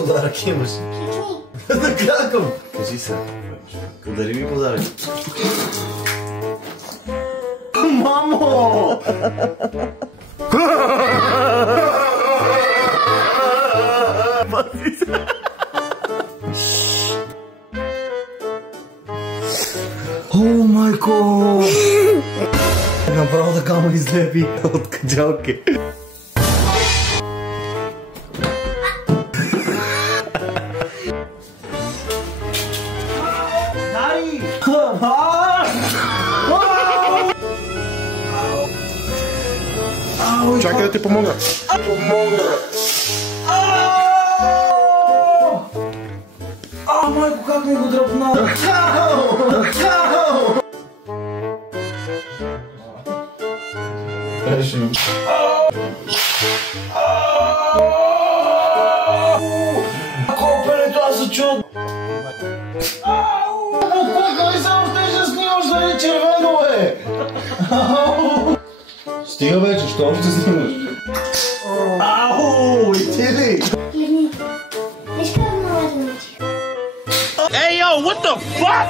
подарък имаш? Да какъм? Кажи се. Подари ми подарък. Мамо! Пази се. О, майко! Направо така му излепи от каджалки. Дари! Чакай да ти помогна. Майко, как ми го дръпна? Чао! Чао! Копелето, аз се чуд! Кой само ще снимаш, нали червено, бе? Стига вече, що ще снимаш? Ау, и ти ли? Виж как много да научих. Hey yo, what the fuck?